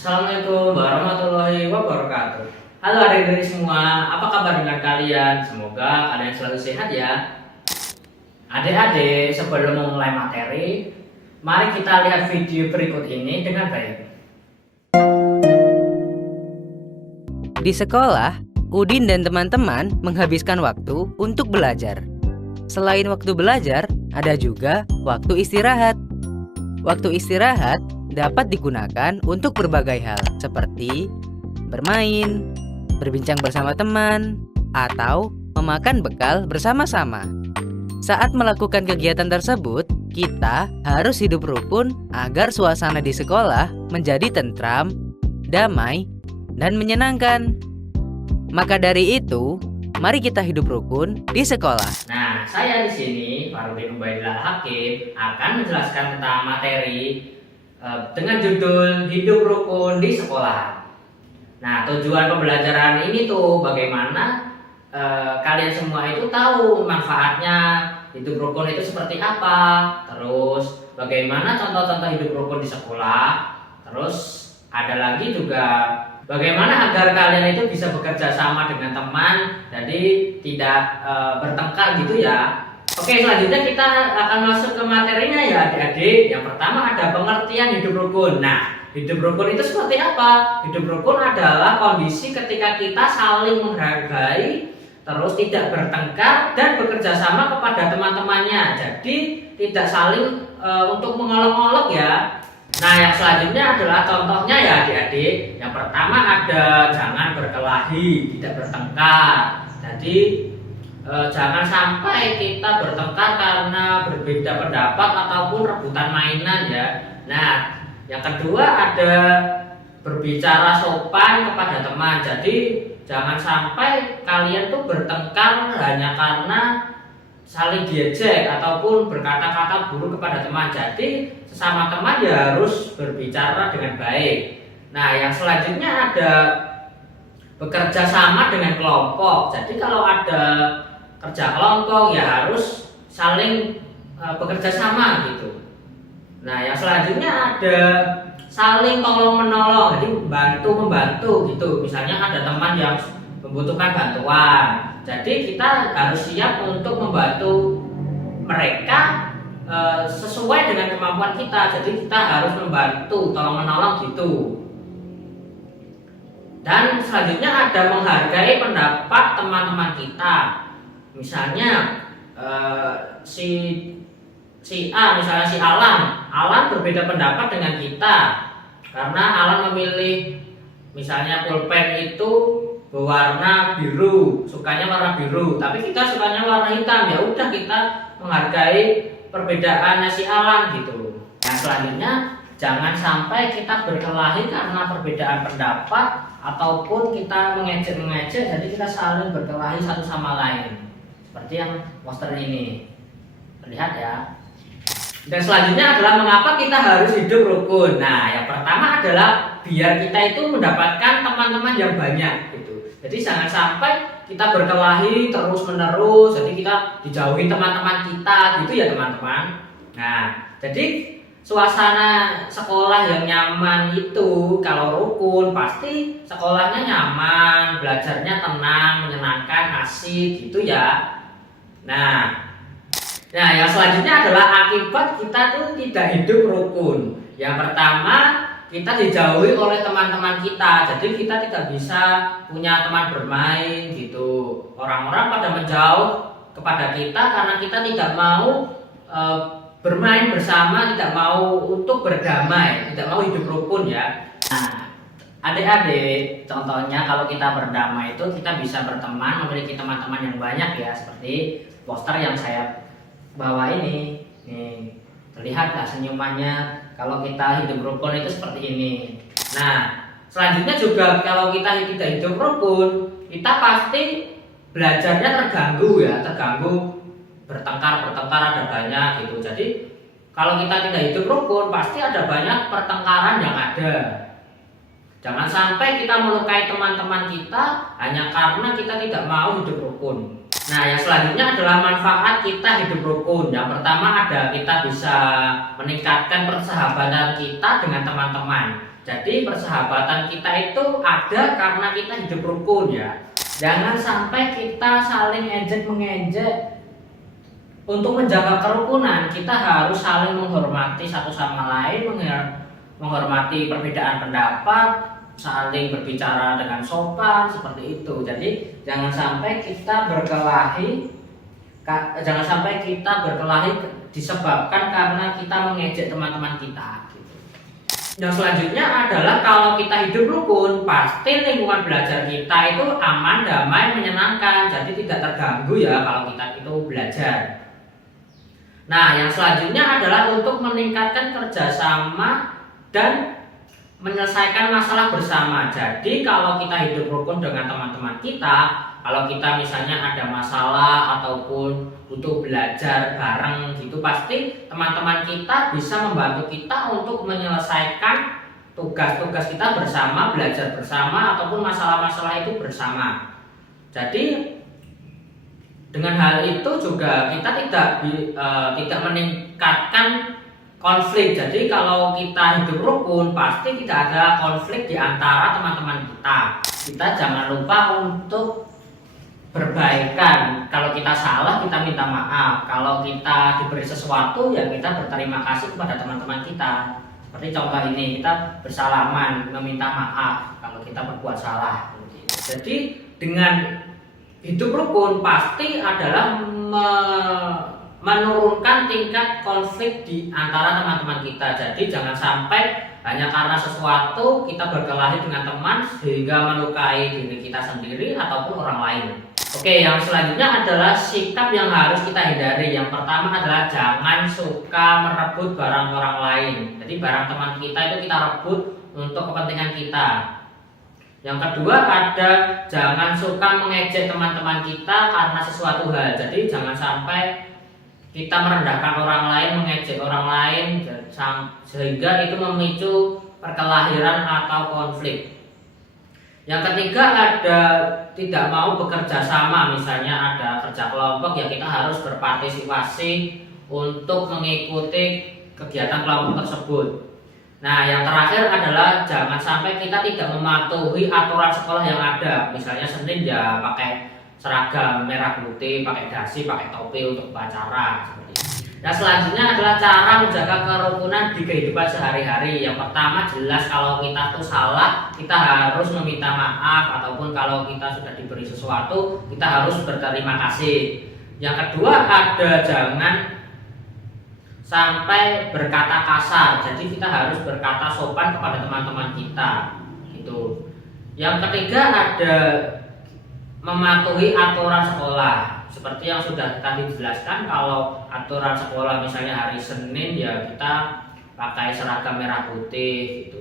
Assalamualaikum warahmatullahi wabarakatuh. Halo adik-adik semua, apa kabar dengan kalian? Semoga kalian selalu sehat ya. Adik-adik, sebelum memulai materi, mari kita lihat video berikut ini dengan baik. Di sekolah, Udin dan teman-teman menghabiskan waktu untuk belajar. Selain waktu belajar, ada juga waktu istirahat. Waktu istirahat dapat digunakan untuk berbagai hal seperti bermain, berbincang bersama teman, atau memakan bekal bersama-sama. Saat melakukan kegiatan tersebut, kita harus hidup rukun agar suasana di sekolah menjadi tentram, damai, dan menyenangkan. Maka dari itu, mari kita hidup rukun di sekolah. Nah, saya di sini Farudin Ubaidillah Hakim akan menjelaskan tentang materi dengan judul Hidup Rukun di Sekolah. Nah, tujuan pembelajaran ini tuh bagaimana kalian semua itu tahu manfaatnya hidup rukun itu seperti apa, terus bagaimana contoh-contoh hidup rukun di sekolah, terus ada lagi juga bagaimana agar kalian itu bisa bekerja sama dengan teman, jadi tidak bertengkar gitu ya. Oke, selanjutnya kita akan masuk ke materinya ya adik-adik. Yang pertama ada pengertian hidup rukun. Nah, hidup rukun itu seperti apa? Hidup rukun adalah kondisi ketika kita saling menghargai, terus tidak bertengkar dan bekerja sama kepada teman-temannya. Jadi tidak saling untuk mengolok-olok ya. Nah, yang selanjutnya adalah contohnya ya adik-adik. Yang pertama ada jangan berkelahi, tidak bertengkar. Jadi jangan sampai kita bertengkar karena berbeda pendapat ataupun rebutan mainan ya. Nah, yang kedua ada berbicara sopan kepada teman. Jadi jangan sampai kalian tuh bertengkar hanya karena saling diejek ataupun berkata-kata buruk kepada teman. Jadi sesama teman ya harus berbicara dengan baik. Nah, yang selanjutnya ada bekerja sama dengan kelompok. Jadi kalau ada kerja kelompok ya harus saling bekerja sama gitu. Nah, yang selanjutnya ada saling tolong menolong, jadi bantu membantu gitu. Misalnya ada teman yang membutuhkan bantuan, jadi kita harus siap untuk membantu mereka sesuai dengan kemampuan kita. Jadi kita harus membantu, tolong menolong gitu. Dan selanjutnya ada menghargai pendapat teman-teman kita. Misalnya si A, misalnya si Alan berbeda pendapat dengan kita karena Alan memilih misalnya pulpen itu berwarna biru, sukanya warna biru, tapi kita sukanya warna hitam. Ya udah, kita menghargai perbedaannya si Alan gitu. Yang selanjutnya jangan sampai kita berkelahi karena perbedaan pendapat ataupun kita mengejek-mengejek, jadi kita saling berkelahi satu sama lain. Seperti yang poster ini. Terlihat ya. Dan selanjutnya adalah mengapa kita harus hidup rukun. Nah, yang pertama adalah biar kita itu mendapatkan teman-teman yang banyak gitu. Jadi jangan sampai kita berkelahi terus-menerus, jadi kita dijauhi teman-teman kita gitu ya teman-teman. Nah, jadi suasana sekolah yang nyaman itu kalau rukun pasti sekolahnya nyaman, belajarnya tenang, menyenangkan, asik gitu ya. Nah, yang selanjutnya adalah akibat kita tuh tidak hidup rukun. Yang pertama, kita dijauhi oleh teman-teman kita. Jadi kita tidak bisa punya teman bermain gitu. Orang-orang pada menjauh kepada kita karena kita tidak mau bermain bersama, tidak mau untuk berdamai, tidak mau hidup rukun ya. Nah, adik-adik, contohnya kalau kita berdamai itu kita bisa berteman, memiliki teman-teman yang banyak ya, seperti poster yang saya bawa ini. Nih, terlihatlah senyumannya kalau kita hidup rukun itu seperti ini. Nah, selanjutnya juga kalau kita tidak hidup rukun, kita pasti belajarnya terganggu ya, terganggu, bertengkar ada banyak gitu. Jadi kalau kita tidak hidup rukun pasti ada banyak pertengkaran yang ada. Jangan sampai kita melukai teman-teman kita hanya karena kita tidak mau hidup rukun. Nah, yang selanjutnya adalah manfaat kita hidup rukun. Yang pertama ada kita bisa meningkatkan persahabatan kita dengan teman-teman. Jadi persahabatan kita itu ada karena kita hidup rukun ya. Jangan sampai kita saling ejek mengejek. Untuk menjaga kerukunan kita harus saling menghormati satu sama lain, menghormati perbedaan pendapat, saling berbicara dengan sopan seperti itu. Jadi jangan sampai kita berkelahi disebabkan karena kita mengejek teman-teman kita. Yang selanjutnya adalah kalau kita hidup rukun, pasti lingkungan belajar kita itu aman, damai, menyenangkan. Jadi tidak terganggu ya kalau kita itu belajar. Nah, yang selanjutnya adalah untuk meningkatkan kerjasama dan menyelesaikan masalah bersama. Jadi kalau kita hidup rukun dengan teman-teman kita, kalau kita misalnya ada masalah ataupun butuh belajar bareng gitu, pasti teman-teman kita bisa membantu kita untuk menyelesaikan tugas-tugas kita bersama, belajar bersama ataupun masalah-masalah itu bersama. Jadi dengan hal itu juga kita tidak meningkatkan konflik. Jadi kalau kita hidup rukun pasti tidak ada konflik di antara teman-teman kita. Kita jangan lupa untuk berbaikan. Kalau kita salah kita minta maaf. Kalau kita diberi sesuatu ya kita berterima kasih kepada teman-teman kita. Seperti contoh ini, kita bersalaman meminta maaf kalau kita berbuat salah. Jadi dengan hidup rukun pasti adalah menurunkan tingkat konflik di antara teman-teman kita. Jadi jangan sampai hanya karena sesuatu kita berkelahi dengan teman sehingga melukai diri kita sendiri ataupun orang lain. Oke, yang selanjutnya adalah sikap yang harus kita hindari. Yang pertama adalah jangan suka merebut barang orang lain. Jadi barang teman kita itu kita rebut untuk kepentingan kita. Yang kedua ada jangan suka mengejek teman-teman kita karena sesuatu hal. Jadi jangan sampai kita merendahkan orang lain, mengejek orang lain sehingga itu memicu perkelahian atau konflik. Yang ketiga ada tidak mau bekerja sama, misalnya ada kerja kelompok ya kita harus berpartisipasi untuk mengikuti kegiatan kelompok tersebut. Nah, yang terakhir adalah jangan sampai kita tidak mematuhi aturan sekolah yang ada. Misalnya Senin ya pakai seragam merah putih, pakai dasi, pakai topi untuk upacara seperti itu. Nah, selanjutnya adalah cara menjaga kerukunan di kehidupan sehari-hari. Yang pertama jelas kalau kita tuh salah, kita harus meminta maaf ataupun kalau kita sudah diberi sesuatu, kita harus berterima kasih. Yang kedua ada jangan sampai berkata kasar. Jadi kita harus berkata sopan kepada teman-teman kita. Gitu. Yang ketiga ada mematuhi aturan sekolah. Seperti yang sudah tadi dijelaskan, kalau aturan sekolah misalnya hari Senin ya kita pakai seragam merah putih gitu.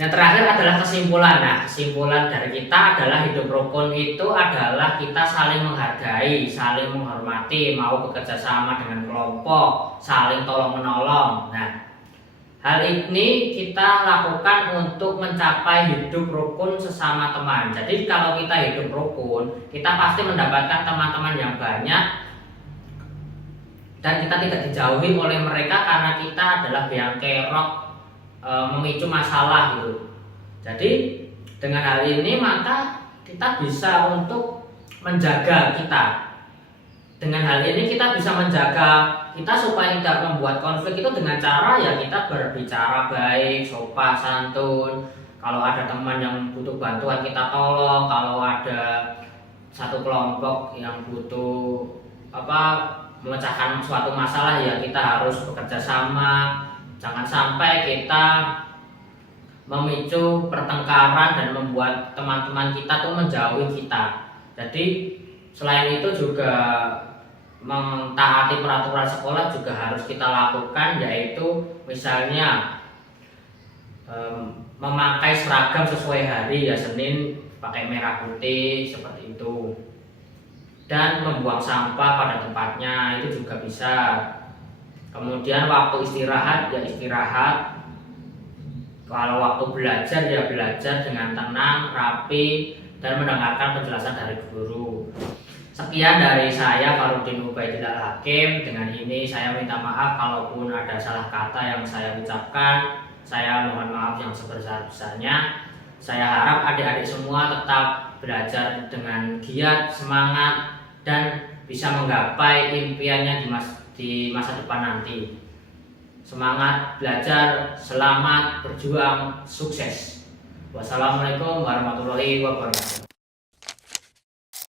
Yang terakhir adalah kesimpulan. Nah, kesimpulan dari kita adalah hidup rukun itu adalah kita saling menghargai, saling menghormati, mau bekerja sama dengan kelompok, saling tolong menolong. Nah, hal ini kita lakukan untuk mencapai hidup rukun sesama teman. Jadi kalau kita hidup rukun, kita pasti mendapatkan teman-teman yang banyak dan kita tidak dijauhi oleh mereka karena kita adalah biang kerok memicu masalah gitu. Jadi dengan hal ini maka kita bisa untuk menjaga kita. Dengan hal ini kita bisa menjaga kita supaya tidak membuat konflik itu dengan cara ya kita berbicara baik, sopan, santun. Kalau ada teman yang butuh bantuan kita tolong. Kalau ada satu kelompok yang butuh memecahkan suatu masalah ya kita harus bekerja sama. Jangan sampai kita memicu pertengkaran dan membuat teman-teman kita tuh menjauhi kita. Jadi selain itu juga mentaati peraturan sekolah juga harus kita lakukan, yaitu misalnya memakai seragam sesuai hari ya Senin pakai merah putih seperti itu, dan membuang sampah pada tempatnya itu juga bisa. Kemudian waktu istirahat ya istirahat, kalau waktu belajar ya belajar dengan tenang, rapi, dan mendengarkan penjelasan dari guru. Sekian dari saya, Farudin Ubaidillah Hakim. Dengan ini saya minta maaf kalaupun ada salah kata yang saya ucapkan. saya mohon maaf yang sebesar-besarnya. Saya harap adik-adik semua tetap belajar dengan giat, semangat, dan bisa menggapai impiannya di masa depan nanti. Semangat belajar, selamat berjuang, sukses. Wassalamualaikum warahmatullahi wabarakatuh.